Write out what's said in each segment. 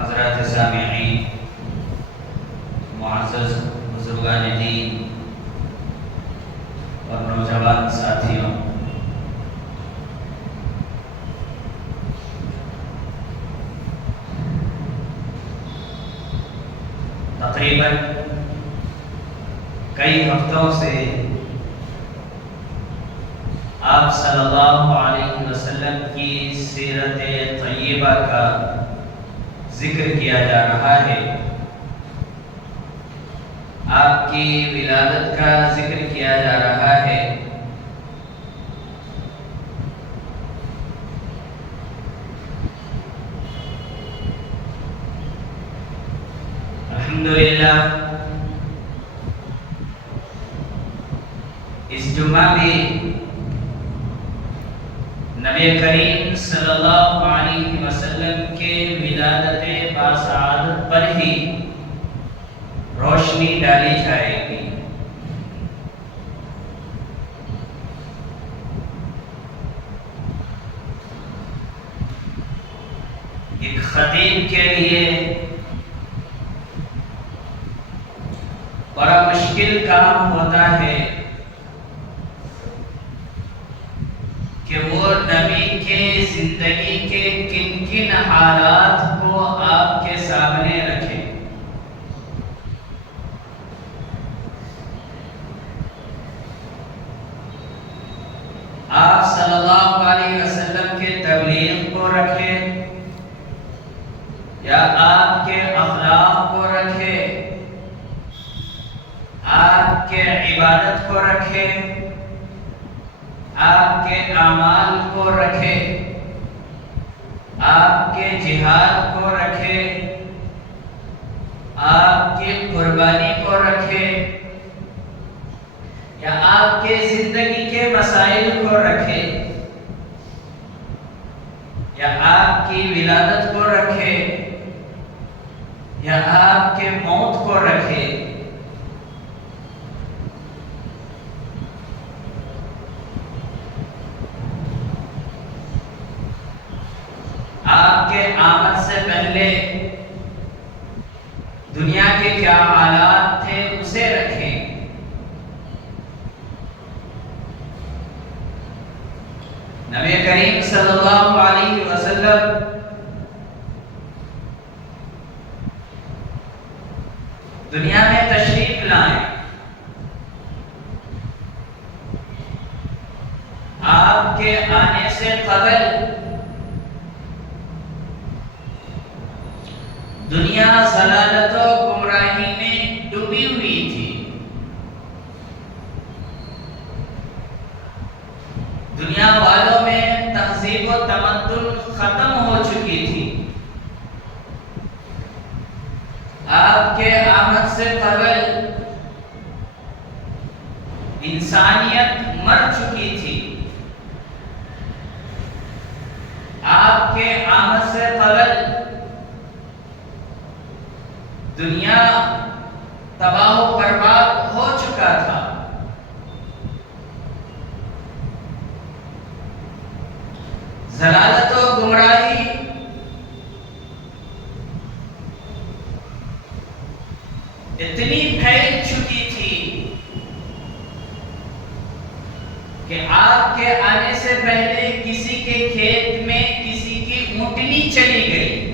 حضرات سامعین، معزز بزرگان دین اور نوجوان ساتھیوں، تقریباً کئی ہفتوں سے آپ صلی اللہ علیہ وسلم کی سیرت طیبہ کا ذکر کیا جا رہا ہے، آپ کی ولادت کا ذکر کیا جا رہا ہے۔ الحمدللہ اس جمعہ بھی نبی کریم صلی اللہ علیہ وسلم کے ولادت باسعادت پر ہی روشنی ڈالی جائے گی۔ ایک خطیب کے لیے بڑا مشکل کام ہوتا ہے کہ وہ نبی کے زندگی کے کن کن حالات کو آپ کے سامنے رکھے۔ آپ صلی اللہ علیہ وسلم کے تبلیغ کو رکھے یا آپ کے اخلاق کو رکھے، آپ کے عبادت کو رکھے، آپ کے اعمال کو رکھے، آپ کے جہاد کو رکھے، آپ کی قربانی کو رکھے، یا آپ کے زندگی کے مسائل کو رکھے، یا آپ کی ولادت کو رکھے، یا آپ کے موت کو رکھے، آپ کے آمد سے پہلے دنیا کے کیا حالات تھے اسے رکھیں۔ نبی کریم صلی اللہ علیہ وسلم دنیا میں تشریف لائیں، آپ کے آنے سے قبل دنیا ضلالت و گمراہی میں ڈوبی ہوئی تھی۔ دنیا والوں میں تہذیب و تمدن ختم ہو چکی تھی۔ آپ کے آمد سے قبل انسانیت مر چکی تھی۔ آپ کے آمد سے قبل دنیا تباہ و برباد ہو چکا تھا۔ ضلالت و گمراہی اتنی پھیل چکی تھی کہ آپ کے آنے سے پہلے کسی کے کھیت میں کسی کی اونٹنی چلی گئی۔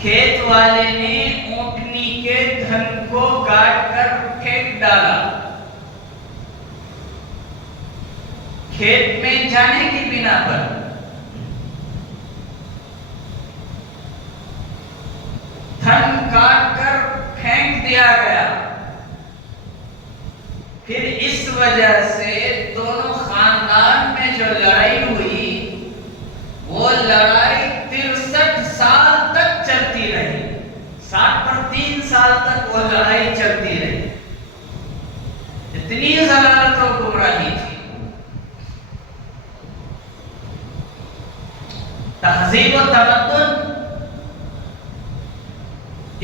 کھیت والے نے اونٹنی کے دھن کو کاٹ کر پھینک ڈالا۔ کھیت میں جانے کی بنا پر دھن کاٹ کر پھینک دیا گیا۔ پھر اس وجہ سے دونوں خاندان میں جو لڑائی ہوئی وہ لڑائی 63 سال تک چلتی رہی۔ 60 پر 3 سال تک وہ لڑائی چلتی رہی۔ اتنی ضلالت و گمراہی تھی۔ تہذیب و تمدن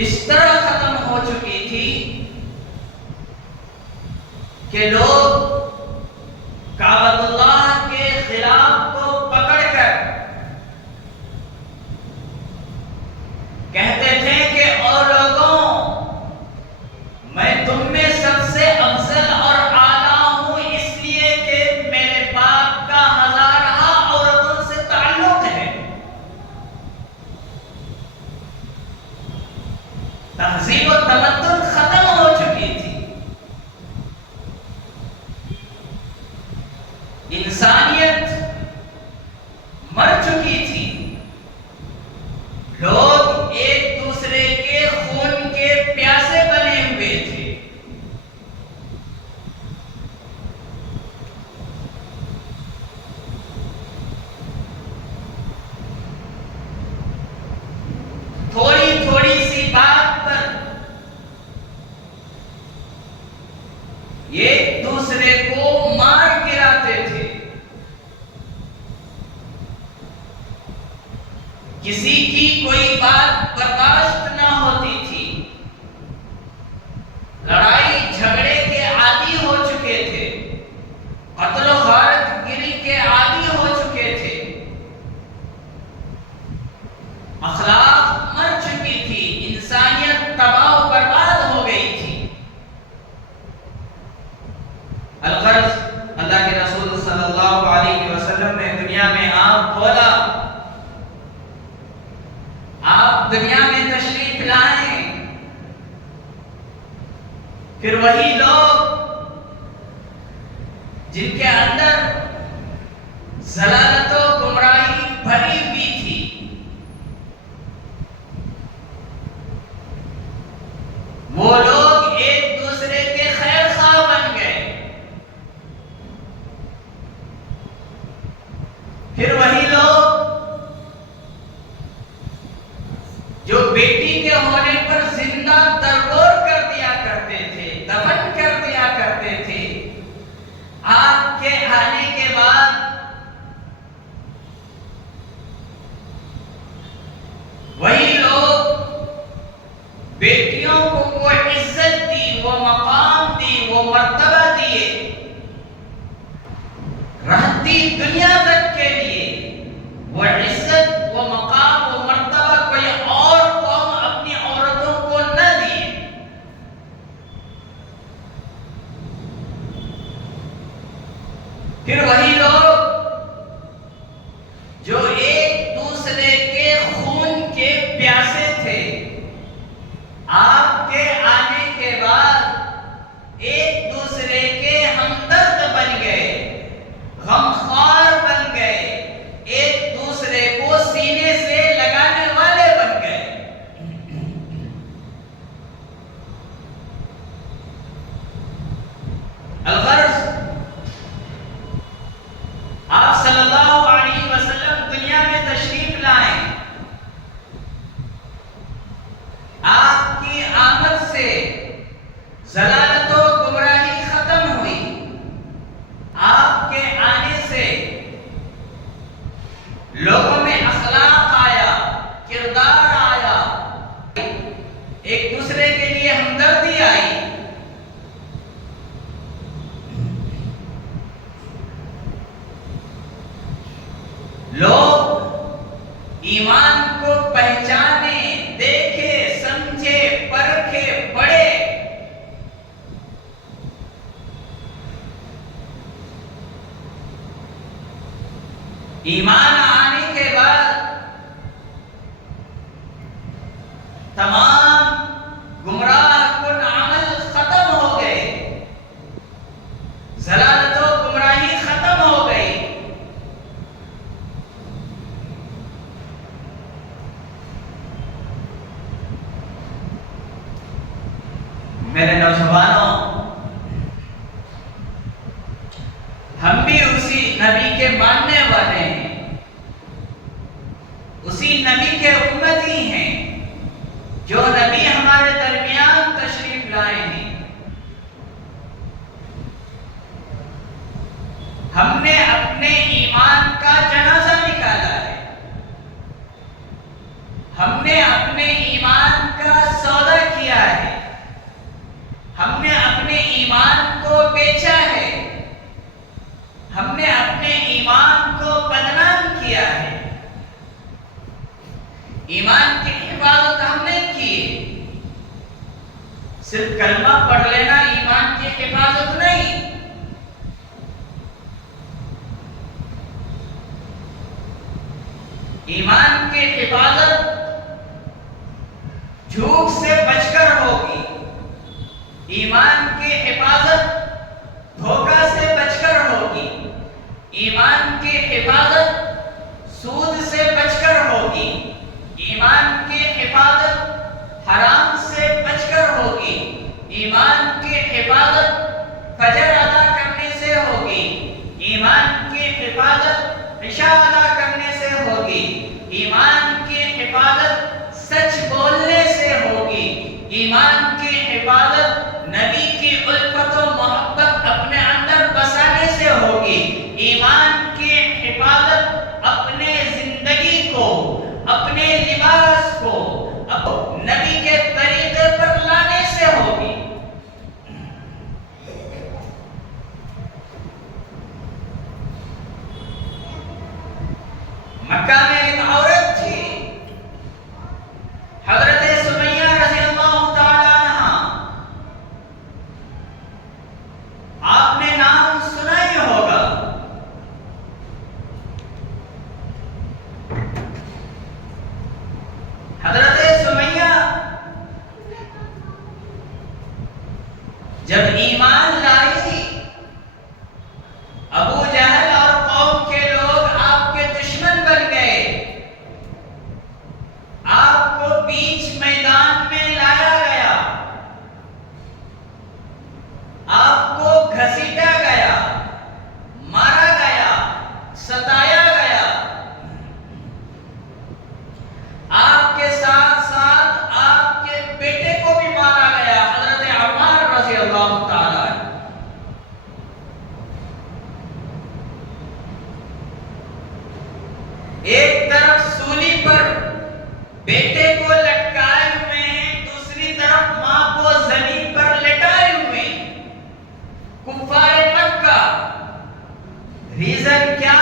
اس طرح ختم ہو چکی تھی کہ لوگ کعبۃ اللہ کے خلاف کو کسی کی کوئی بات برداشت نہ ہوتی تھی، لڑائی جھگڑے کے عادی ہو چکے تھے، قتل و غارت گری کے عادی ہو چکے تھے، اخلاق مر چکی تھی، انسانیت تباہ و برباد ہو گئی تھی۔ الغرض اللہ کے رسول صلی اللہ علیہ وسلم نے دنیا میں آپ بولا، آپ دنیا میں تشریف لائیں، پھر وہی لوگ جن کے اندر ضلالت و گمراہی بھری ہوئی تھی، وہ لوگ ایک دوسرے کے خیر خواہ بن گئے، پھر وہی لوگ جو بیٹی کے ہونے پر زندہ تربور کر دیا کرتے تھے، دفن کر دیا کرتے تھے، آپ کے آنے کے بعد وہی لوگ بیٹیوں کو وہ عزت دی، وہ مقام دی، وہ مرتبہ دیے، رہتی دنیا تک کے لیے وہ عزت، وہ مقام، وہ مرتبہ کوئی اور قوم اپنی عورتوں کو نہ دیے۔ پھر وہی لوگ جو ایک دوسرے کے خون کے پیاسے تھے، آپ کے آنے کے بعد ایک دوسرے کے ہمدرد بن گئے، غمخوار بن گئے، ایک دوسرے کو سینے سے لگانے والے بن گئے۔ الغرض آپ صلی اللہ علیہ وسلم دنیا میں تشریف لائیں، آپ کی آمد سے ضلالت و گمراہی ختم ہوئی، آپ کے آنے سے لوگوں میں اخلاق آیا، کردار آیا، ایک دوسرے کے لیے ہمدردی آئی۔ لوگ ایمان کو پہچانے، دیکھے، سمجھے، پرکھے، پڑھے۔ ایمان آنے کے بعد تمام گمراہ کن عمل ختم ہو گئے، ضلالت و گمراہی ختم ہو گئی۔ میرے نوجوانوں، ہم بھی اسی نبی کے ماننے والے ہیں، اسی نبی کے امتی ہیں، جو نبی ہمارے درمیان تشریف لائے ہیں۔ ہم نے اپنے ایمان کا جنازہ نکالا ہے، ہم نے اپنے ایمان کا سودا کیا ہے، ہم نے اپنے ایمان کو بیچا ہے، ہم نے اپنے ایمان کو بدنام کیا ہے۔ ایمان کی حفاظت ہم نے کی، صرف کلمہ پڑھ لینا ایمان کی حفاظت نہیں۔ ایمان کی حفاظت جھوٹ سے بچ کر ہوگی، ایمان کی حفاظت دھوکہ سے بچ کر ہوگی، ایمان کی حفاظت سود سے بچ کر ہوگی، ایمان کی حفاظت حرام سے بچ کر ہوگی، ایمان کی حفاظت فجر ادا کرنے سے ہوگی، ایمان کی حفاظت عشاء ادا کرنے سے ہوگی، ایمان کی حفاظت سچ بولنے سے ہوگی، ایمان کی حفاظت نبی کی الفت و محبت اپنے اندر بسانے سے ہوگی، ایمان کی حفاظت اپنے زندگی کو، اپنے مکہ میں ایک عورت تھی حضرت سمیہ رضی اللہ تعالی عنہ، آپ نے نام سنا ہی ہوگا۔ حضرت سمیہ جب ایمان لائی، ابو جہل اور قوم کے لوگ آپ کے دشمن بن گئے، آپ کو بیچ میدان میں لایا گیا، آپ کو گھسیٹا گیا، مارا گیا، ستایا گیا، آپ کے ساتھ ساتھ آپ کے بیٹے کو بھی مارا گیا، حضرت عمار رضی اللہ تعالی عنہ۔ ایک طرف سولی پر بیٹے کو لٹکائے ہوئے ہیں، دوسری طرف ماں کو زمین پر لٹائے ہوئے ہیں۔ کفار مکہ، ریزن کیا؟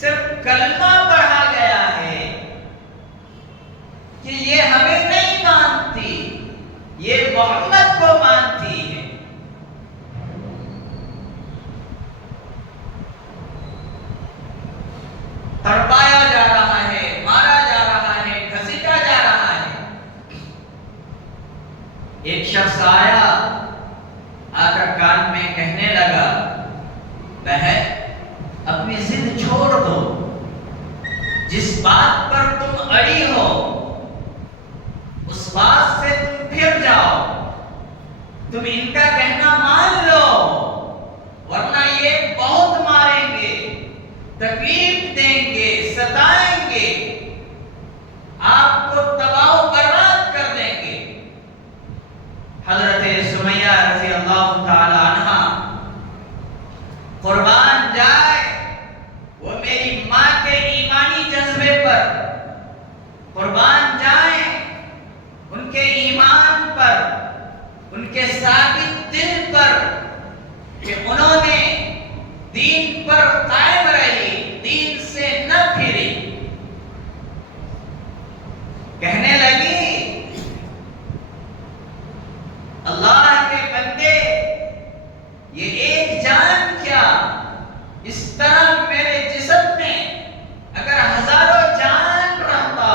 صرف کلمہ پڑھا گیا ہے کہ یہ ہمیں نہیں مانتی، یہ محمد کو مانتی ہے۔ تڑپایا جا رہا ہے، مارا جا رہا ہے، گھسیٹا جا رہا ہے۔ ایک شخص آیا، آ کر کان میں کہنے لگا، بہن اپنی ضد چھوڑ دو، جس بات پر تم اڑی ہو اس بات سے تم پھر جاؤ، تم ان کا کہنا مان لو، ورنہ یہ بہت ماریں گے، تکلیف دیں گے، ستائیں گے، آپ کو تباہ و برباد کر دیں گے۔ حضرت سمیہ رضی اللہ تعالی عنہ قربان جائے وہ میری ماں کے ایمانی جذبے پر، قربان جائیں ان کے ایمان پر، ان کے ثابت دل پر کہ انہوں نے دین پر قائم رہی، دین سے نہ پھری۔ کہنے لگی، اللہ کے بندے، یہ ایک جان کیا، اس طرح میرے جسم میں اگر ہزاروں جان رہتا،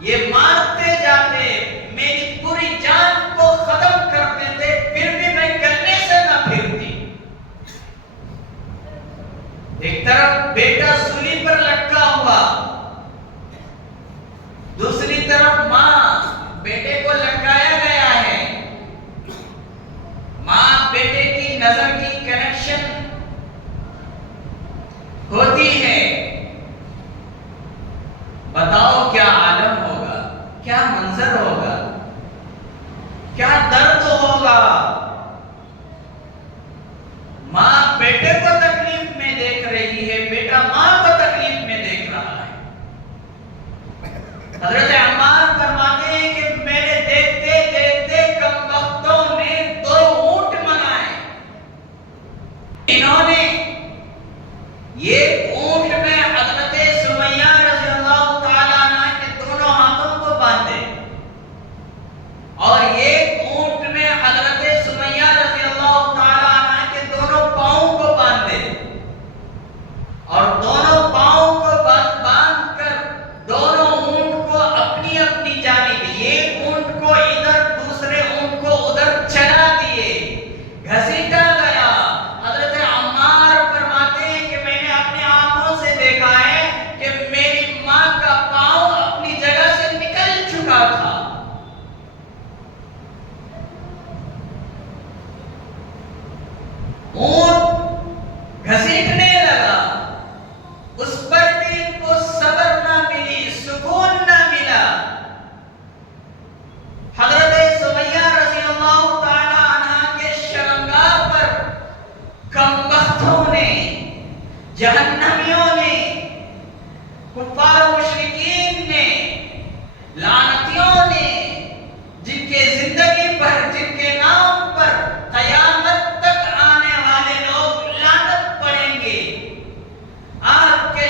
یہ مارتے جاتے، میری پوری جان کو ختم کر دیتے، پھر بھی میں کلمے سے نہ پھرتی۔ ایک طرف بیٹا سولی پر لٹکا ہوا، دوسری طرف ماں، بیٹے کو لٹکایا گیا ہے، ماں بیٹے کی نظر کی کنیکشن ہوتی ہے، بتاؤ کیا عالم ہوگا، کیا منظر ہوگا، کیا درد ہوگا۔ ماں بیٹے کو تکلیف میں دیکھ رہی ہے، بیٹا ماں کو تکلیف میں دیکھ رہا ہے۔ حضرت عمار فرماتے ہیں کہ میرے دیکھتے دیکھتے کم بختوں نے 2 اونٹ منگائے، انہوں نے یہ اونٹ میں حضرت سمیہ رضی اللہ تعالیٰ عنہ کے دونوں ہاتھوں کو باندھے، اور ایک اونٹ میں حضرت سمیہ رضی اللہ تعالیٰ عنہ کے دونوں پاؤں کو باندھے، اور دونوں پاؤں کو باندھ کر دونوں اونٹ کو اپنی اپنی جانب، ایک اونٹ کو ادھر دوسرے اونٹ کو ادھر چلا دیے، گھسیٹا گیا۔ حضرت عمار فرماتے ہیں کہ میں نے اپنے آنکھوں سے دیکھا ہے کہ میری ماں کا پاؤں اپنی جگہ سے نکل چکا تھا۔ اونٹ گھسیٹنے لگا، اس پر بھی ان کو صبر نہ ملی، سکون نہ ملا۔ حضرت سمیہ رضی اللہ تعالی عنہ کے شرمگاہ پر کم بختوں نے، جہنمیوں نے، کفار و مشرکین نے، لعنتیوں نے، جن کے زندگی پر، جن کے نام پر قیامت تک آنے والے لوگ لعنت پڑیں گے، آپ کے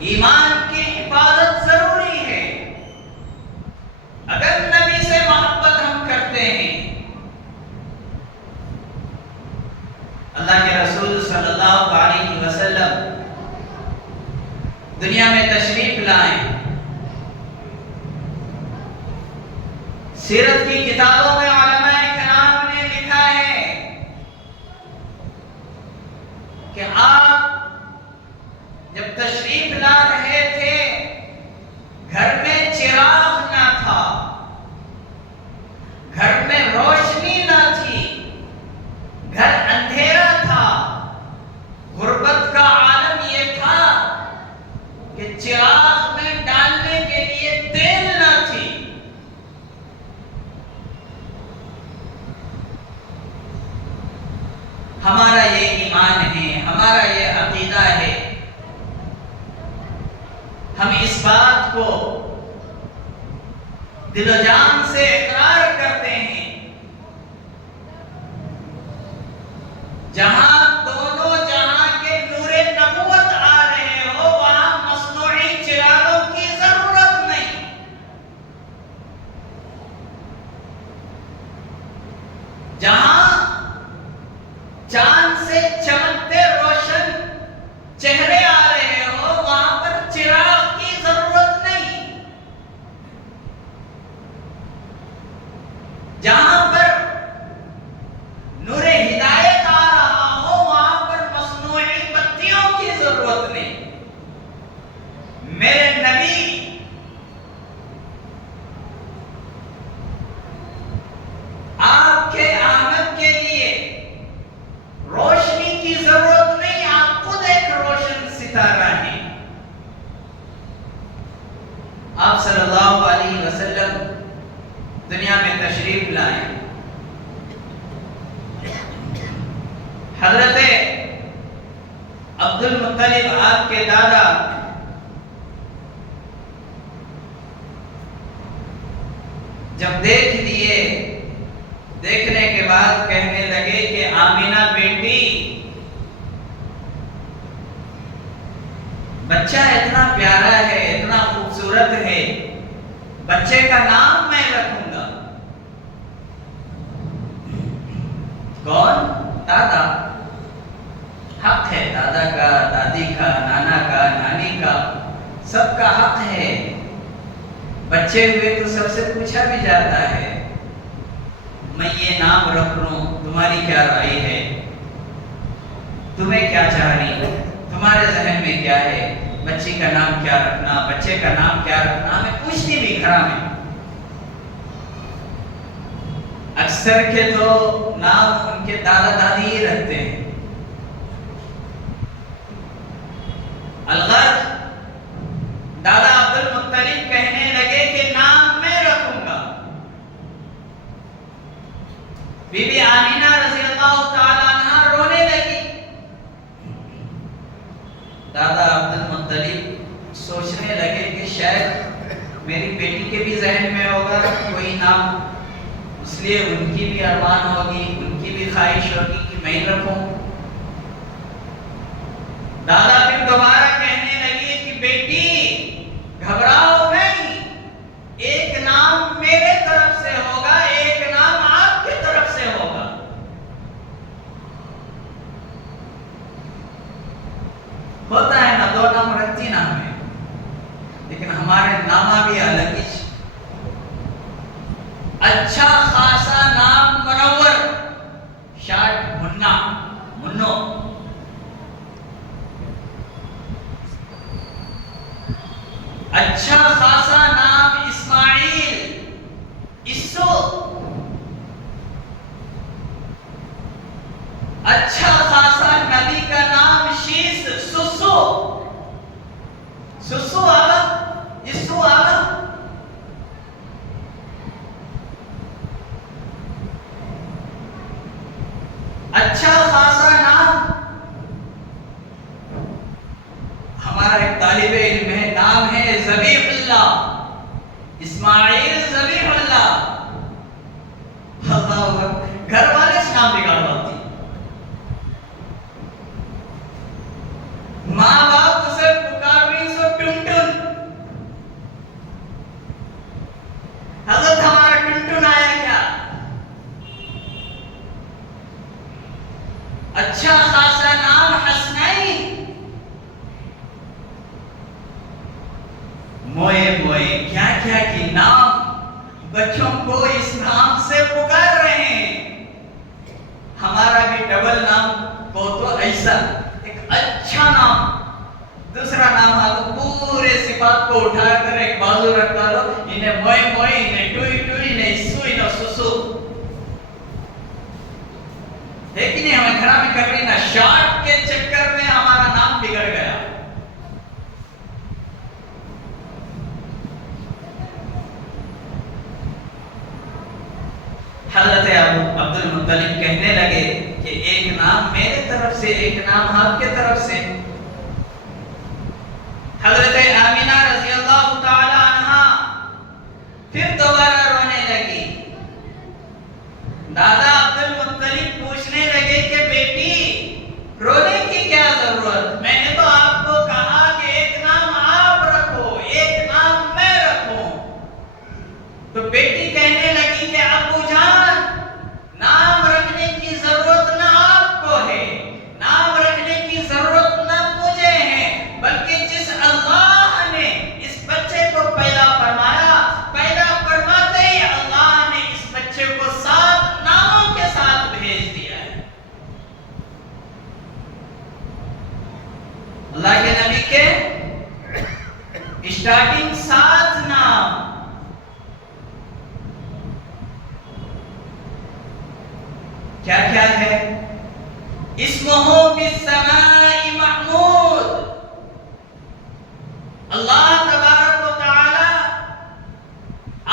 ایمان کی حفاظت ضروری ہے. اگر نبی سے محبت ہم کرتے ہیں، اللہ کے رسول صلی اللہ علیہ وسلم دنیا میں تشریف لائیں، سیرت کی کتابوں میں علماء کرام نے لکھا ہے کہ آپ جب تشریف لا رہے تھے گھر میں چراغ نہ تھا، گھر میں روشنی نہ تھی، گھر اندھیرا تھا. غربت کا عالم یہ تھا کہ چراغ میں ڈالنے کے لیے تیل نہ تھی. ہمارا یہ ایمان ہے، ہمارا یہ عقیدہ ہے. ہم اس بات کو دل و جان سے اقرار کرتے ہیں، جہاں دونوں جہاں کے نور نبوت آ رہے ہو وہاں مصنوعی چراغوں کی ضرورت نہیں. جہاں چاند سے چمکتے روشن چہرے آ رہے ہو وہاں پر چراغ کی ضرورت نہیں. جہاں پر نور ہدایت آ رہا ہو وہاں پر مصنوعی بتیوں کی ضرورت نہیں. میرے نبی آپ کے آمد کے لیے روشنی کی ضرورت نہیں، آپ خود ایک روشن ستارہ ہیں. آپ صلی اللہ علیہ وسلم دنیا میں تشریف لائیں. حضرت عبد المطلب آپ کے دادا جب دیکھ لیے، دیکھنے کے بعد کہنے لگے کہ آمینہ بیٹی، بچہ اتنا پیارا ہے، اتنا خوبصورت ہے، بچے کا نام میں رکھوں گا. کون؟ دادا. حق ہے دادا کا، دادی کا، نانا کا، نانی کا، سب کا حق ہے. بچے ہوئے تو سب سے پوچھا بھی جاتا ہے میں یہ نام رکھ لوں، تمہاری کیا رائے ہے، تمہیں کیا چاہ رہی ہو، تمہارے ذہن میں کیا ہے، بچی کا نام کیا رکھنا، بچے کا نام کیا رکھنا. ہمیں پوچھتی بھی گھر میں اکثر کے تو نام ان کے دادا دادی ہی رکھتے ہیں. الغرض دادا عبد المطلب کہنے لگے کہ نام میں رکھوں گا. بی بی آمینہ رضی اللہ تعالیٰ عنہ رونے لگی. دادا عبد المطلب سوچنے لگے کہ شاید میری بیٹی کے بھی ذہن میں ہوگا کوئی نام، اس لیے ان کی بھی ارمان ہوگی، ان کی بھی خواہش ہوگی کہ میں رکھوں. دادا پھر دوبارہ کہنے لگے کہ بیٹی گھبراؤ نہیں، ایک نام میرے طرف سے ہوگا، ایک نام آپ کی طرف سے ہوگا. ہوتا ہے نا، دو نام رکھتی نا ہمیں، لیکن ہمارے نامہ بھی الگ ہی. اچھا خاصا نام منور، شارٹ منا، منو. اچھا خاصا نام اسماعیل، اسو. اچھا خاصا نبی کا نام شیس، سسو. سسو آگا، اسو آگا. اچھا خاصا نام. ہمارا ایک طالب علم ہے، نام ہے ذبیح اللہ، اسماعیل ذبیح اللہ. اللہ گھر والے سے نام بگاڑواتی، ماں باپ اسے پکار رہی سو بچوں کو اس نام سے پکار رہے ہیں. ہمارا بھی ڈبل نام کو تو ایسا ایک اچھا نام، دوسرا نام آپ پورے صفات کو اٹھا کر ایک بازو رکھا لو، انہیں موئی موئی، انہیں ٹوئی ٹوئی، انہیں اسو انہیں سسو. لیکن یہ ہمیں گھر میں کر رہی نا، شارٹ کے چکر میں ہمارا نام بگڑ گیا. حضرت عبد المطلب کہنے لگے کہ ایک نام میرے طرف سے، ایک نام آپ کے طرف سے. حضرت آمینہ رضی اللہ تعالی عنہ پھر دوبارہ رونے لگی. دادا عبد المطلب پوچھنے لگے کہ بیٹی رونے کی کیا ضرورت، میں نے تو آپ کو کہا کہ ایک نام آپ رکھو، ایک نام میں رکھوں. تو بیٹی کہنے لگی کہ ابو جان، نام رکھنے کی ضرورت نہ آپ کو ہے، نام رکھنے کی ضرورت نہ مجھے ہے، بلکہ جس اللہ نے اس بچے کو پیدا فرمایا، پیدا فرماتے ہی اللہ نے اس بچے کو 7 ناموں کے ساتھ بھیج دیا ہے. اللہ کے نبی کے اسٹارٹنگ 7 نام. کیا کیا ہے؟ اسمہ فی السماء محمود. اللہ تبارک و تعالی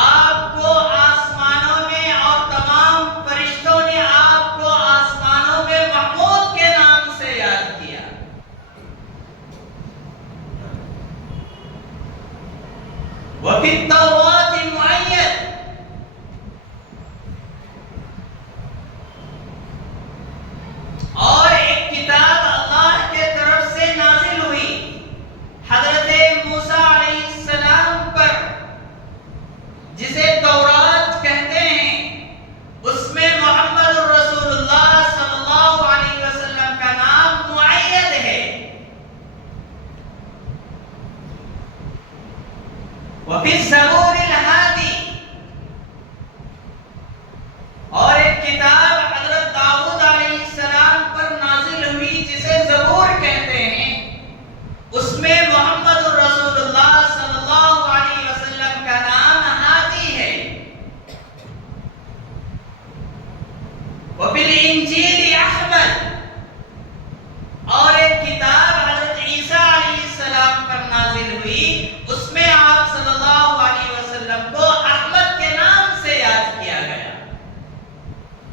آپ کو آسمانوں میں اور تمام فرشتوں نے آپ کو آسمانوں میں محمود کے نام سے یاد کیا. وفی التوراۃ معید. اور ایک کتاب اللہ کے طرف سے نازل ہوئی حضرت موسیٰ علیہ السلام پر، جسے تورات کہتے ہیں. اس میں محمد رسول اللہ صلی اللہ علیہ وسلم کا نام معید ہے. وفی الزبور الہادی. اور ایک کتاب حضرت داؤد علیہ السلام پر نازل ہوئی جسے زبور کہتے ہیں. اس میں محمد رسول اللہ صلی اللہ علیہ وسلم کا نام ہادی ہے. وفی الانجیل احمد. اور ایک کتاب حضرت عیسیٰ علیہ السلام پر نازل ہوئی، اس میں آپ صلی اللہ علیہ وسلم کو احمد کے نام سے یاد کیا گیا.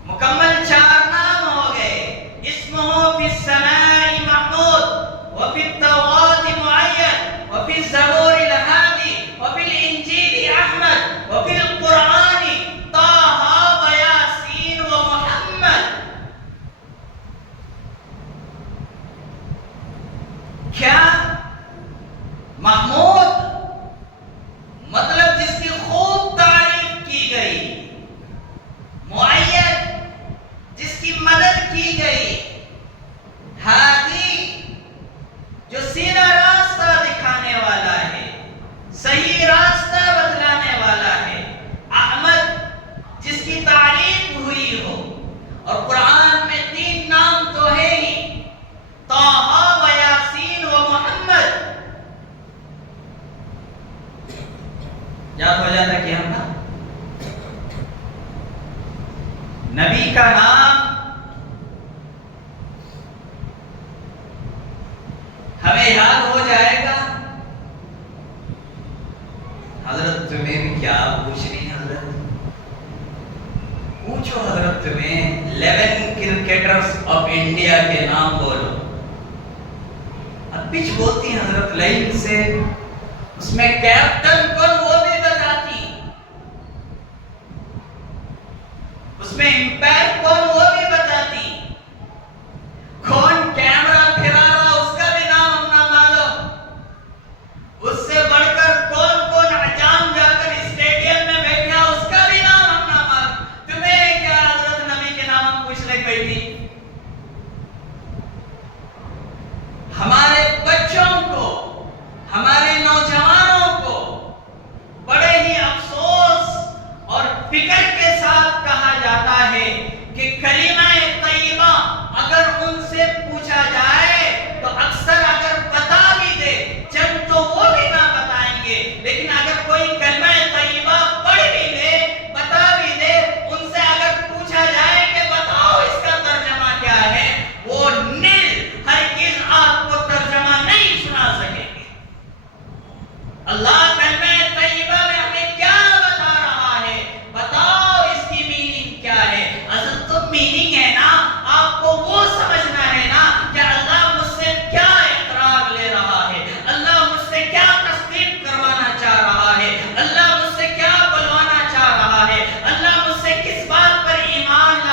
مکمل 4 نام ہو گئے. اسمہ فی السماء محمود، وفی التوراۃ معید، وفی الزبور الہادی، وفی الانجیل احمد، وفی القرآن طٰہٰ و یاسین و محمد. کیا محمود مطلب جس کی خوب تعریف کی گئی، معید جس کی مدد کی گئی، ہادی جو سیدھا راستہ دکھانے والا ہے، صحیح راستہ بتلانے والا ہے، احمد جس کی تعریف ہوئی ہو. اور قرآن میں 3 نام تو ہے ہی، طٰہٰ و یاسین و محمد. یاد ہو جاتا کہ ہم نا نبی کا نام ہمیں یاد ہو جائے گا. حضرت تمہیں بھی کیا پوچھ رہی ہیں؟ حضرت پوچھو، حضرت تمہیں 11 کرکٹرز آف انڈیا کے نام بولو. اب پچ بولتی ہیں حضرت لائن سے، اس میں کیپٹن کون وہ بھی بتاتی، اس میں امپائر کون وہ بھی بتاتی، کون کیمرہ پھرا رہا اس کا بھی نام ہم نہ معلوم. اس سے بڑھ کر کون کون حجام جا کر اسٹیڈیم میں بیٹھا اس کا بھی نام ہم نہ معلوم. تمہیں کیا حضرت نبی کے نام ہم پوچھنے بیٹھی؟ ہمارے بچوں کو، ہمارے نوجوانوں کو بڑے ہی افسوس اور کہ کلمہ طیبہ اگر ان سے پوچھا جائے تو اکثر اگر بتا بھی دے چند تو وہ بھی نہ بتائیں گے، لیکن اگر کوئی کلمہ طیبہ پڑھ بھی لے بتا بھی دے، ان سے اگر پوچھا جائے کہ بتاؤ اس کا ترجمہ کیا ہے، وہ ہرگز آپ کو ترجمہ نہیں سنا سکیں گے۔ اللہ کلمہ طیبہ میں ہمیں کیا بتا رہا ہے، بتاؤ اس کی میننگ کیا ہے۔ اصل تو میننگ ہے نا، آپ کو وہ سمجھنا ہے نا کہ اللہ مجھ سے کیا اقرار لے رہا ہے، اللہ مجھ سے کیا تسلیم کروانا چاہ رہا ہے، اللہ مجھ سے کیا بلوانا چاہ رہا ہے، اللہ مجھ سے کس بات پر ایمان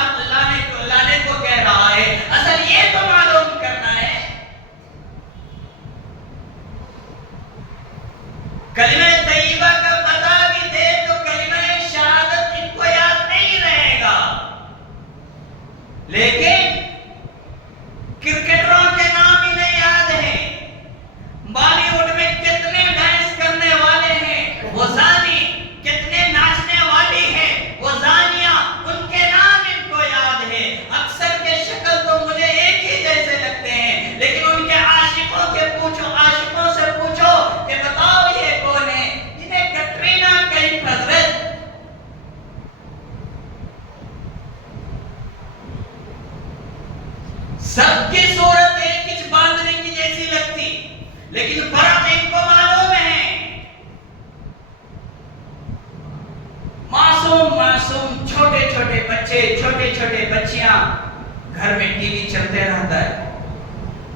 لانے کو کہہ رہا ہے۔ اصل یہ تو معلوم کرنا ہے۔ کلمہ طیبہ کا پتہ بھی دے تو کلمہ شہادت ان کو یاد نہیں رہے گا، لیکن کرکٹروں کے نام انہیں یاد ہیں، بالی ووڈ میں کتنے ڈانس کرنے والے ہیں وہ زانی، کتنے ناچنے والی ہیں وہ زانیہ، ان کے نام ان کو یاد ہے۔ اکثر کے شکل تو مجھے ایک ہی جیسے لگتے ہیں، لیکن ان کے عاشقوں سے پوچھو کہ بتاؤ یہ کون ہے، انہیں کٹرینہ کیف حضرت، سب کی صورت ایک ہی باندھنے کی جیسی لگتی، لیکن فرق ان کو معلوم ہے۔ معصوم چھوٹے چھوٹے بچے، چھوٹے چھوٹے بچیاں، گھر میں ٹی وی چلتے رہتا ہے،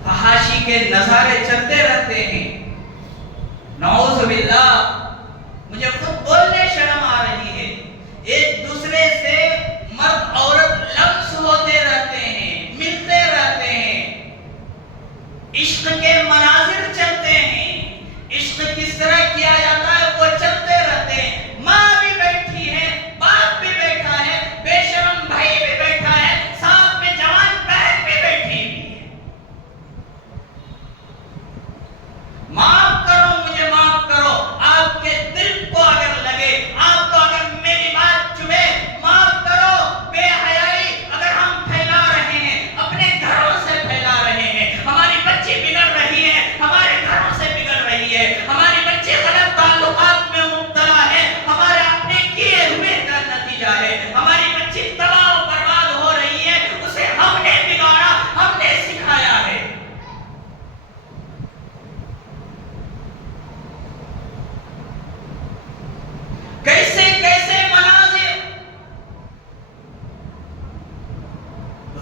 فحاشی کے نظارے چلتے رہتے ہیں، نعوذ باللہ، مجھے خود بولنے شرم آ رہی ہے، ایک دوسرے سے مرد عورت لمس ہوتے رہتے ہیں، ملتے رہتے ہیں، عشق کے مناظر چلتے ہیں، عشق کس طرح کیا جاتا ہے وہ چلتے رہتے ہیں، ماں بھی بیٹھی ہے، باپ بھی بیٹھا ہے، بے شرم بھائی بھی بیٹھا ہے، ساتھ میں جوان بہن بھی بیٹھی ہوئی ہے۔ معاف کرو، مجھے معاف کرو، آپ کے دل کو اگر لگے، آپ کو اگر میری بات چبھے، معاف کرو، بے حیائی اگر ہم پھیلا رہے ہیں، اپنے گھروں سے پھیلا رہے ہیں، ہماری بچی بگڑ رہی ہے، ہمارے گھروں سے بگڑ رہی ہے، ہماری بچی غلط تعلقات میں مبتلا ہے، ہمارے اپنے کیے ہوئے کا نتیجہ ہے، ہماری بچی تباہ و برباد ہو رہی ہے، اسے ہم نے بگاڑا، ہم نے سکھایا ہے۔ کیسے کیسے مناظر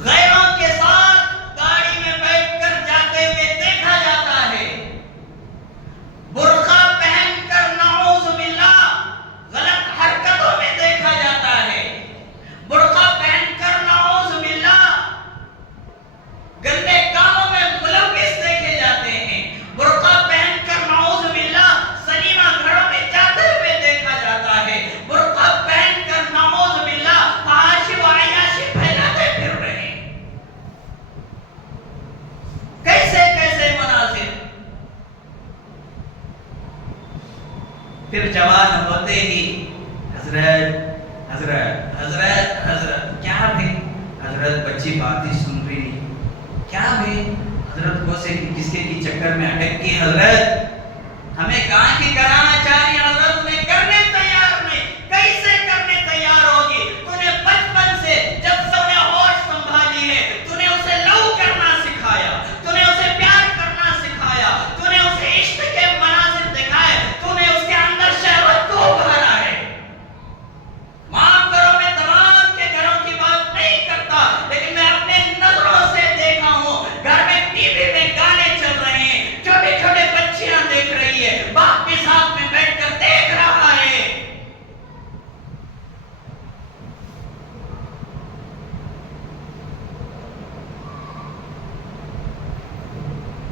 غیروں کے ساتھ گاڑی میں بیٹھ کر جاتے ہوئے دیکھا جاتا ہے، برقع پہن کر نعوذ باللہ غلط حرکتوں میں دیکھا جاتا ہے، برقع پہن کر نعوذ باللہ گندے کاموں میں ملوث دیکھے جاتے ہیں، برقع پہن کر نعوذ باللہ سنیما گھروں میں جاتے ہوئے دیکھا جاتا ہے، برقع پہن کر نعوذ باللہ فحاشی و عیاشی پھیلاتے پھر رہے ہیں۔ کیسے کیسے مناظر۔ پھر جوان ہوتے ہی حضرت حضرت حضرت حضرت، کیا بھی حضرت بچی بات ہی سن رہی نہیں، کیا بھی حضرت کو سے کس کے کی چکر میں اٹک کی، حضرت ہمیں کہاں کی کرانا چاہ رہی ہے، حضرت میں کرنے تیار نہیں، کیسے کرنے تیار ہوگی، تو نے بچپن سے جب سب نے ہوش سنبھالی ہے، تو نے اسے لو کرنا سکھایا، تو نے اسے پیار کرنا سکھایا، تو نے اسے عشق کے مناظر دکھائے، تو نے اس کے اندر شہوت کو ابھارا ہے۔ معاف کرو، میں تمام کے گھروں کی بات نہیں کرتا، لیکن میں اپنے نظروں سے دیکھا ہوں، گھر میں ٹی وی میں گانے چل رہے ہیں، چھوٹے چھوٹے بچیاں دیکھ رہی ہے، باپ بھی ساتھ میں بیٹھ کر دیکھ رہا ہے۔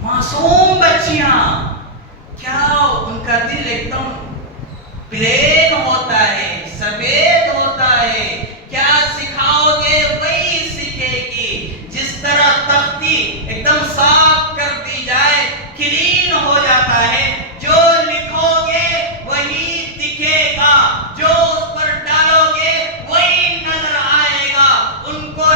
معصوم بچیاں، کیا ان کا دل ایک دم پلین ہوتا ہے، سفید ہوتا ہے، کیا سکھاؤ گے وہی سیکھے گی، جس طرح تختی ایک دم صاف کر دی جائے کلین ہو جاتا ہے، جو لکھو گے وہی دکھے گا، جو اس پر ڈالو گے وہی نظر آئے گا، ان کو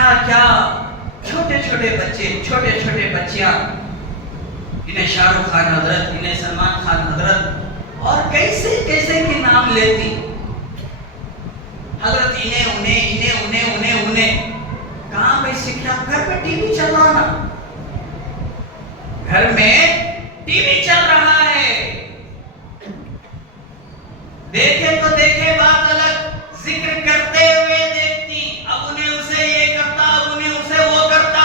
کیا کیا چھوٹے چھوٹے بچے، چھوٹے چھوٹے بچیاں، انہیں شاہ رخ خان حضرت، انہیں سلمان خان حضرت، اور کیسے کیسے کے نام لیتی حضرت، انہیں کہاں پہ سیکھا؟ گھر میں ٹی وی چل رہا نا، گھر میں ٹی وی چل رہا ہے، دیکھے تو دیکھے بات الگ، ذکر کرتے ہوئے دیکھتی، اب انہیں اسے یہ کرتا، اب انہیں اسے وہ کرتا۔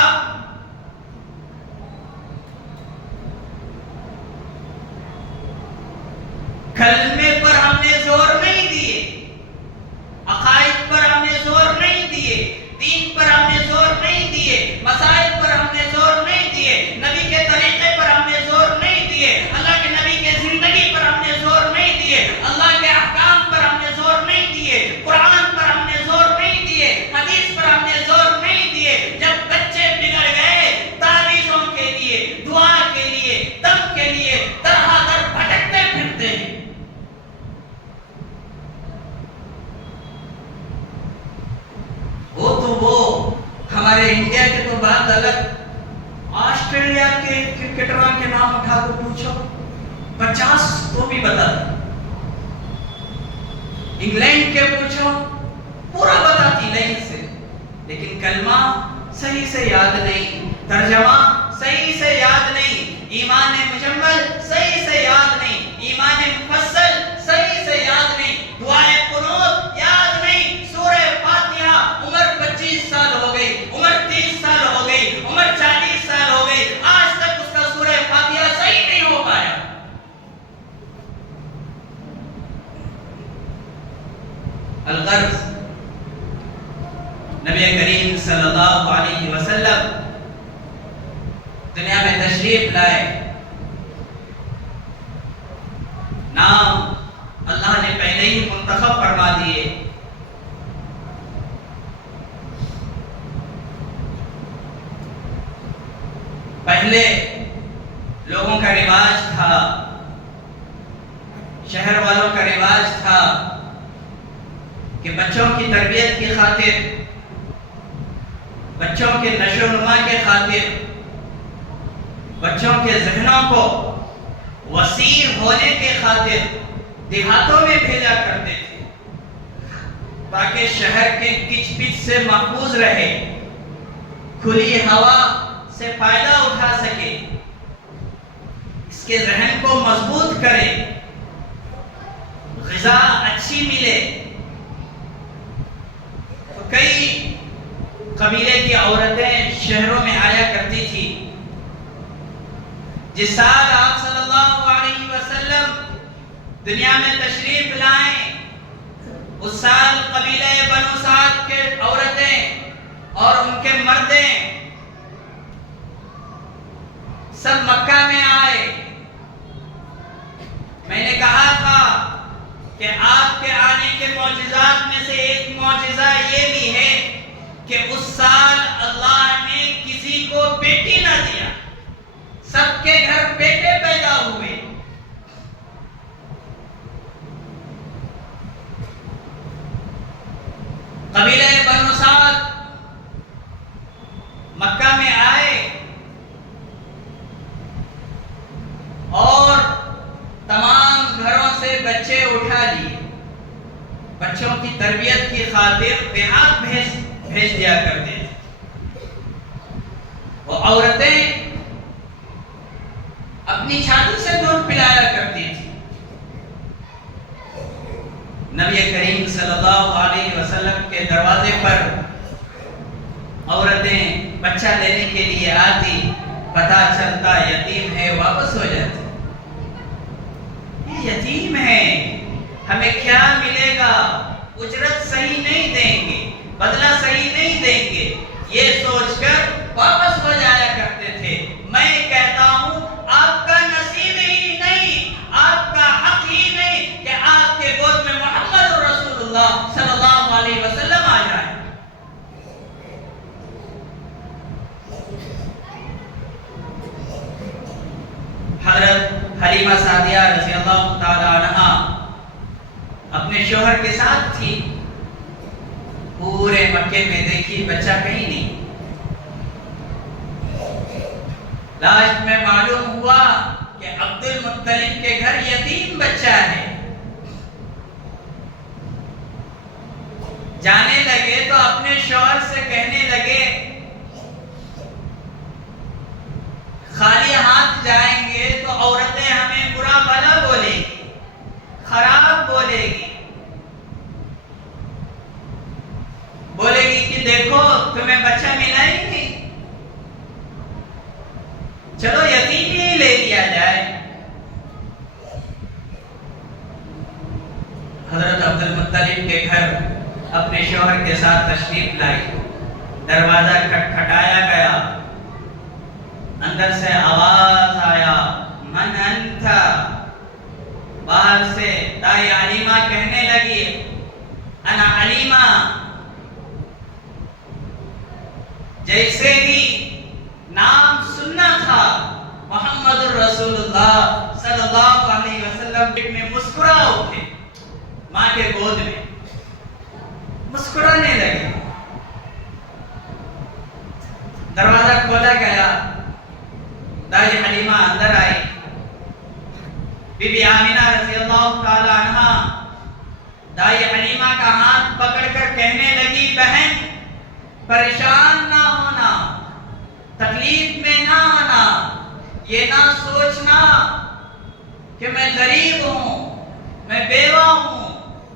کلمے پر ہم نے زور نہیں دیے، عقائد پر ہم نے زور نہیں دیے، دین پر ہم نے زور نہیں دیے، مسائل پر ہم نے زور نہیں دیے، نبی کے طریقے پر ہم نے زور نہیں دیے، اللہ کے نبی کے زندگی پر ہم نے زور نہیں دیے، اللہ کے احکام پر ہم نے زور نہیں دیے، قرآن پر ہم نے زور نہیں دیے، حدیث پر ہم نے زور نہیں دیے۔ جب بچے بگڑ گئے، تعویذوں کے لیے، دعا کے لیے، دم کے لیے طرح در بھٹکتے پھرتے ہیں۔ وہ ہمارے انڈیا کے تو بات الگ، آسٹریلیا کے کرکٹروں کے نام اٹھا کر پوچھو، 50 تو بھی بتا دیں، انگلینڈ کے پوچھو پورا بتاتی لائن سے، لیکن کلمہ صحیح سے یاد نہیں، ترجمہ صحیح سے یاد نہیں، ایمان مجمل صحیح سے یاد نہیں، ایمان مفصل صحیح سے یاد نہیں، دعائے قنوت یاد نہیں، سورہ فاتحہ عمر 25 سال ہو گئی، عمر 30 سال ہو گئی، عمر 40 سال ہو گئی، آج تک اس کا سورہ فاتحہ صحیح نہیں ہو پایا۔ الغرض نبی کریم صلی اللہ علیہ وسلم دنیا میں تشریف لائے، نام اللہ نے پہلے ہی منتخب فرما دیے، پہلے لوگوں کا رواج تھا، شہر والوں کا رواج تھا کہ بچوں کی تربیت کی خاطر، بچوں کے نشو و نما کے خاطر، بچوں کے ذہنوں کو وسیع ہونے کے خاطر دیہاتوں میں بھیجا کرتے تھے تاکہ شہر کے کچ پچ سے محفوظ رہے، کھلی ہوا سے فائدہ اٹھا سکے، اس کے ذہن کو مضبوط کرے، غذا اچھی ملے۔ تو کئی قبیلے کی عورتیں شہروں میں آیا کرتی تھی، جس سال آپ صلی اللہ علیہ وسلم دنیا میں تشریف لائیں، اس سال قبیلہ بنو سعد کے عورتیں اور ان کے مردیں سب مکہ میں آئے۔ میں نے کہا تھا کہ آپ کے آنے کے معجزات میں سے ایک معجزہ یہ بھی ہے کہ اس سال اللہ نے کسی کو بیٹی نہ دیا، سب کے گھر بیٹے پیدا ہوئے۔ قبیلہ بنو سعد مکہ میں آئے اور تمام گھروں سے بچے اٹھا لیے، بچوں کی تربیت کی خاطر دیہات بھیج دیا کرتے تھے۔ وہ عورتیں اپنی چھاتی سے دودھ پلایا کرتی تھی۔ نبی کریم صلی اللہ علیہ وسلم کے دروازے پر عورتیں بچہ لینے کے لیے آتی، پتہ چلتا یتیم ہے، واپس ہو جاتی۔ یہ یتیم ہے، ہمیں کیا ملے گا؟ اجرت صحیح نہیں دیں گے، بدلہ صحیح نہیں دیں گے، یہ سوچ کر واپس ہو جایا کرتے تھے۔ میں کہتا ہوں آپ کا نصیب ہی نہیں، آپ کا حق ہی نہیں کہ آپ کے گود میں محمد رسول اللہ صلی اللہ علیہ وسلم آ جائے۔ حضرت حلیمہ سعدیہ رضی اللہ تعالی عنہا اپنے شوہر کے ساتھ تھی، پورے مکے میں دیکھی بچہ کہیں نہیں، لاسٹ میں معلوم ہوا کہ عبد المطلب کے گھر یتیم بچہ ہے. جانے لگے تو اپنے شوہر سے کہنے لگے خالی ہاتھ جائیں گے تو عورتیں ہمیں برا بھلا بولے گی، خراب بولے گی، بولے گی کہ دیکھو تمہیں بچہ ملا ہی نہیں، چلو یتیم ہی لے لیا جائے. حضرت عبد المطلب کے گھر اپنے شوہر کے ساتھ تشریف لائی. دروازہ کھٹکھٹایا گیا، اندر سے آواز آیا من انت. باہر سے دائی حلیمہ کہنے لگی انا حلیمہ. جیسے ہی نام سننا تھا محمد الرسول اللہ صلی اللہ علیہ وسلم میں مسکرا اٹھے، ماں کے گود میں مسکرانے لگے. دروازہ کھولا گیا، دائی حلیمہ اندر آئی. بی بی آمینہ رضی اللہ تعالی عنہ دائی حلیمہ کا ہاتھ پکڑ کر کہنے لگی بہن پریشان نہ ہونا، تکلیف میں نہ آنا، یہ نہ سوچنا کہ میں غریب ہوں، میں بیوہ ہوں،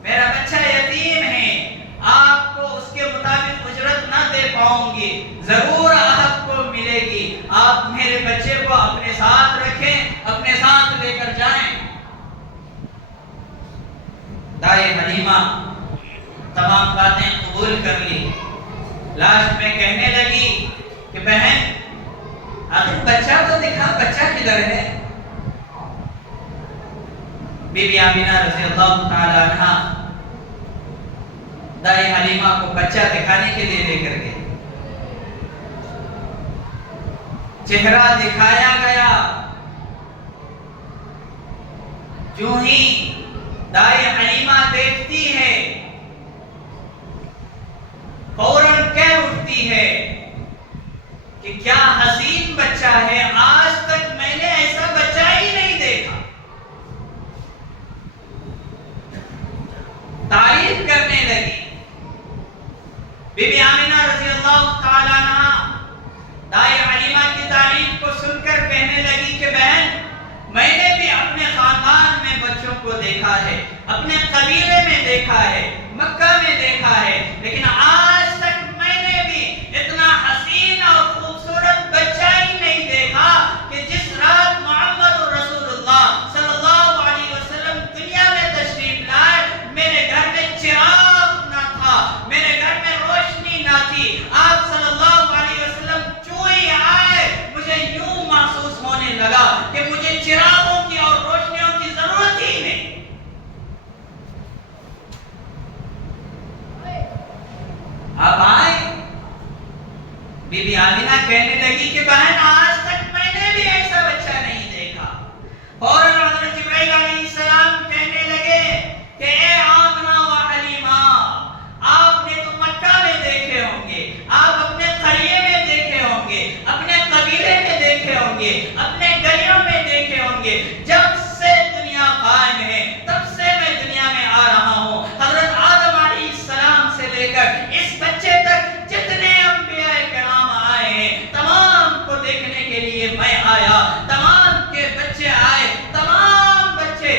میرا بچہ یتیم ہے، آپ کو اس کے مطابق اجرت نہ دے پاؤں گی، ضرور آپ کو ملے گی. آپ میرے بچے کو اپنے ساتھ رکھیں، اپنے ساتھ لے کر جائیں. دائی حلیمہ تمام باتیں قبول کر لی. لاسٹ میں کہنے لگی کہ بہن آخر بچہ تو دکھا، بچہ کدھر ہے؟ بی بی آمینہ رضی اللہ تعالی عنہ دائی حلیمہ کو بچہ دکھانے کے لیے لے کر گئے. چہرہ دکھایا گیا. جو ہی دائی حلیمہ دیکھتی ہے فوراً کہہ اٹھتی ہے کہ کیا حسین بچہ ہے، آج تک میں نے ایسا بچہ ہی نہیں دیکھا. تعریف کرنے لگی. بی بی آمینہ رضی اللہ تعالی عنہ دائی حلیمہ کی تعریف کو سن کر کہنے لگی کہ بہن میں نے بھی اپنے خاندان میں بچوں کو دیکھا ہے، اپنے قبیلے میں دیکھا ہے، مکہ میں دیکھا ہے، لیکن آج تک میں نے بھی اتنا حسین اور خوبصورت بچہ ہی نہیں دیکھا کہ جس رات محمد رسول اللہ صلی اللہ علیہ وسلم دنیا میں تشریف لائے میرے گھر میں چراغ نہ تھا، میرے گھر میں روشنی نہ تھی. آپ صلی اللہ علیہ وسلم جو ہی آئے مجھے یوں محسوس ہونے لگا کہ مجھے چراغوں کی اور روشنیوں کی ضرورت ہی نہیں. اب آئے بی بی آمینہ کہنے لگی کہ بہن آج تک میں نے بھی ایسا بچہ نہیں دیکھا. اور حضرت جبرائیل علیہ السلام کہنے لگے کہ اے آمنہ و حلیمہ آپ نے تو مکہ میں دیکھے ہوں گے، آپ اپنے قریے میں دیکھے ہوں گے، اپنے قبیلے میں دیکھے ہوں گے، اپنے گلیوں میں دیکھے ہوں گے. جب سے دنیا قائم ہے تب سے میں دنیا میں آ رہا ہوں. حضرت آدم علیہ السلام سے لے کر اس بچے تک جتنے انبیاء کرام آئے ہیں تمام کو دیکھنے کے لیے میں آیا. تمام کے بچے آئے، تمام بچے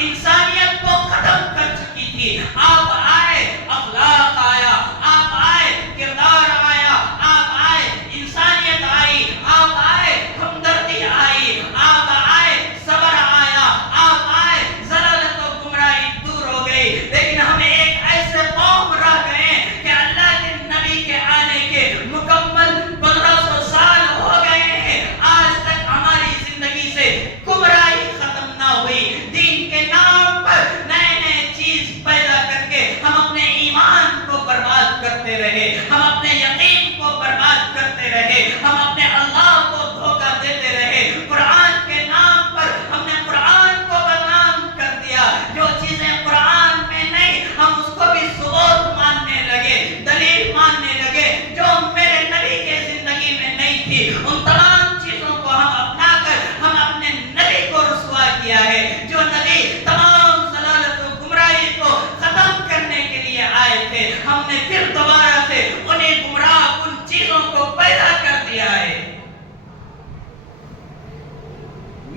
انسانیت کو ختم کر چکی تھی. آپ آئے، اخلاق آیا، آپ آئے، کردار آیا، آپ آئے، انسانیت آئی، آپ آئے، ہمدردی آئی، آپ آئے، صبر آیا، آپ آئے، ضلالت و گمراہی دور ہو گئی. لیکن ہم ایک ایسے قوم رہ گئے کہ اللہ کے نبی کے آنے کے مکمل 1500 سال ہو گئے ہیں، آج تک ہماری زندگی سے گمراہی ختم نہ ہوئی. دین کے نام پر نئے نئے چیز پیدا کر کے ہم اپنے ایمان کو برباد کرتے رہے، ہم اپنے یقین کو برباد کرتے رہے، ہم اپنے اللہ کو دھوکہ دیتے رہے. قرآن کے نام پر ہم نے قرآن کو بدنام کر دیا. جو چیزیں قرآن میں نہیں، ہم اس کو بھی ثبوت ماننے لگے، دلیل ماننے لگے. جو میرے نبی کے زندگی میں نہیں تھی، ان تمام چیزوں کو ہم اپنا کر ہم اپنے نبی کو رسوا کیا ہے. جو نبی تمام ضلالت و گمراہی کو ختم کرنے کے لیے آئے تھے، ہم نے پھر دوبارہ سے انہیں گمراہ ان چیزوں کو پیدا کر دیا ہے.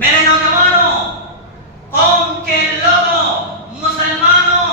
میرے نوجوانوں، قوم کے لوگوں، مسلمانوں،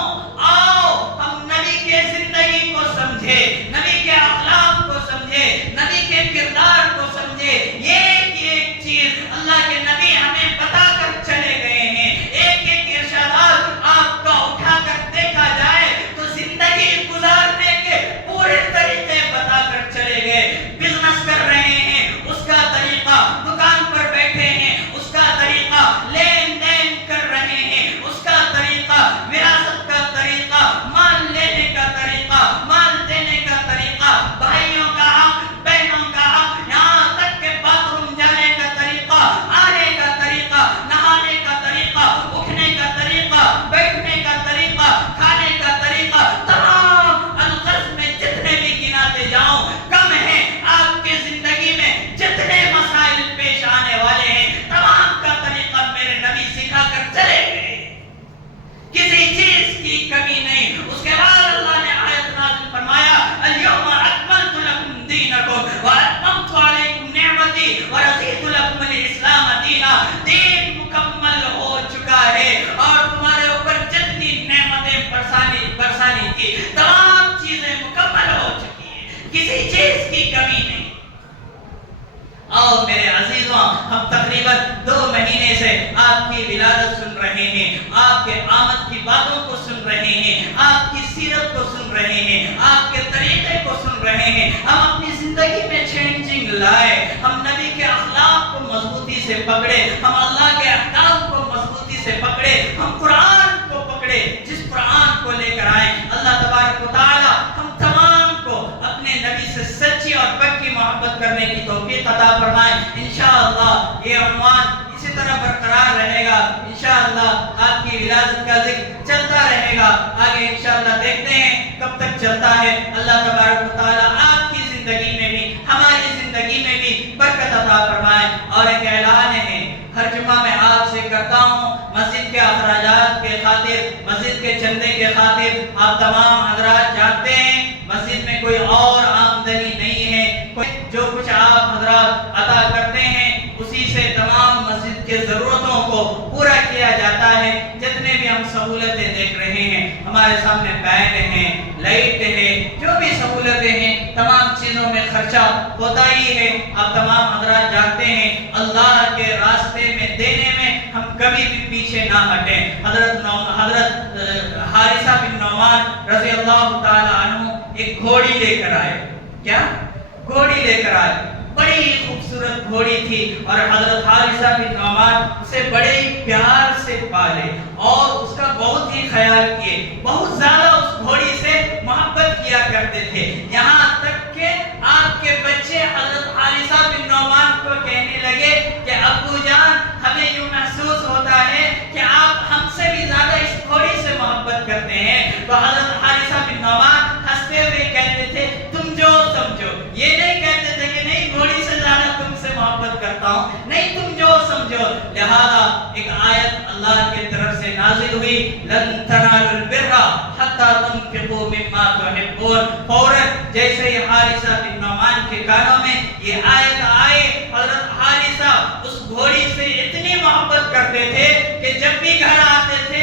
آؤ ہم نبی کے زندگی کو سمجھے، نبی کے اخلاق کو سمجھے، نبی کے کردار کو سمجھے. ایک ایک چیز اللہ کے نبی ہمیں بتا کر چلے گئے ہیں. ایک ایک ارشادات آپ کا اٹھا کر دیکھا جائے تو زندگی گزارنے کے پورے طریقے بتا کر چلے گئے. بزنس کر رہے ہیں، اس کا طریقہ، دکان پر بیٹھے ہیں، اس کا طریقہ، لین دین کر رہے ہیں، اس کا طریقہ، وراثت کا طریقہ، مال لینے کا طریقہ، مال دینے کا طریقہ، بھائیوں کا حق، بہنوں کا حق، یہاں تک کہ باتھ روم جانے کا طریقہ، آنے کا طریقہ، نہانے کا طریقہ، اٹھنے کا طریقہ، بیٹھنے کا طریقہ، کھانے کا طریقہ، تمام الغرض میں جتنے بھی گناتے جاؤں کم ہیں. آپ کی زندگی میں جتنے مسائل پیش آنے والے ہیں، تمام کا طریقہ میرے نبی سکھا کر چلے گئے. کسی چیز کی کمی نہیں. اس کے بعد اللہ نے آیت نازل فرمایا، اليوم اکملت لکم دینکم واتممت علیکم نعمتی ورضیت لکم الاسلام دینا. دین مکمل ہو چکا ہے اور تمہارے اوپر جتنی نعمتیں برسانی تھی، تمام چیزیں مکمل ہو چکی ہیں، کسی چیز کی کمی نہیں. اور میرے عزیزوں، ہم تقریباً 2 مہینے سے آپ کی ولادت سن رہے ہیں، آپ کے آمد کی باتوں کو سن رہے ہیں، آپ کی سیرت کو سن رہے ہیں، آپ کے طریقے کو سن رہے ہیں. ہم اپنی زندگی میں چینجنگ لائے، ہم نبی کے اخلاق کو مضبوطی سے پکڑے، ہم اللہ کے احکام کو مضبوطی سے پکڑے، ہم قرآن کو پکڑے. جس قرآن کو لے کر آئے، اللہ تبارک و تعالی ہم تمام کو اپنے نبی سے سچی اور پکی محبت کرنے کی توفیق عطا فرمائے. انشاءاللہ یہ عنوان اسی طرح برقرار رہے گا. انشاءاللہ آپ کی ولادت کا ذکر چلتا رہے گا. آگے انشاءاللہ دیکھتے ہیں کب تک چلتا ہے. اللہ تبارک و تعالی آپ کی زندگی میں بھی، ہماری زندگی میں بھی برکت عطا فرمائے. اور ایک اعلان ہے، ہر جمعہ میں آپ سے کرتا ہوں، مسجد کے اخراجات کے خاطر، مسجد کے چندے کے خاطر، آپ تمام حضرات جانتے ہیں مسجد میں کوئی اور آمدنی نہیں ہے. جو کچھ آپ حضرات عطا کرتے ہیں اسی سے تمام مسجد کے ضرورتوں کو پورا کیا جاتا ہے. جتنے بھی ہم سہولتیں دیکھ رہے ہیں، ہمارے سامنے بینک ہیں، لائٹ ہے، جو بھی سہولتیں ہیں، تمام چیزوں میں خرچہ ہوتا ہی ہے. آپ تمام حضرات جانتے ہیں اللہ کے راستے میں دینے میں ہم کبھی بھی پیچھے نہ ہٹیں. حضرت حارثہ بن نعمان رضی اللہ تعالی عنہ ایک گھوڑی لے کر آئے. کیا گھوڑی لے کر آئے؟ بڑی خوبصورت گھوڑی تھی اور حضرت حارثہ بن نعمان اسے بڑے پیار سے پالے اور اس کا بہت ہی خیال کیے، بہت زیادہ اس گھوڑی سے محبت کیا کرتے تھے. یہاں تک کہ آپ کے بچے حضرت حارثہ بن نعمان کو کہنے لگے کہ ابو جان، ہمیں یوں محسوس ہوتا ہے کہ آپ ہم سے بھی زیادہ اس گھوڑی سے محبت کرتے ہیں. تو حضرت حارثہ بن نعمان ہنستے ہوئے کہتے تھے، تم جو سمجھو. یہ نہیں کہتے تھے کہ نہیں گھوڑی سے زیادہ تم سے محبت کرتا ہوں، نہیں تم جو سمجھو. لہذا ایک آیت اللہ کی طرف سے نازل ہوئی، لن تنالوا البر حتى تنفقوا مما تحبون. فوراً جیسے ہی حارثہ بن نعمان کے کانوں میں یہ آیت آئے، حضرت حارثہ اس گھوڑی سے اتنی محبت کرتے تھے کہ جب بھی گھر آتے تھے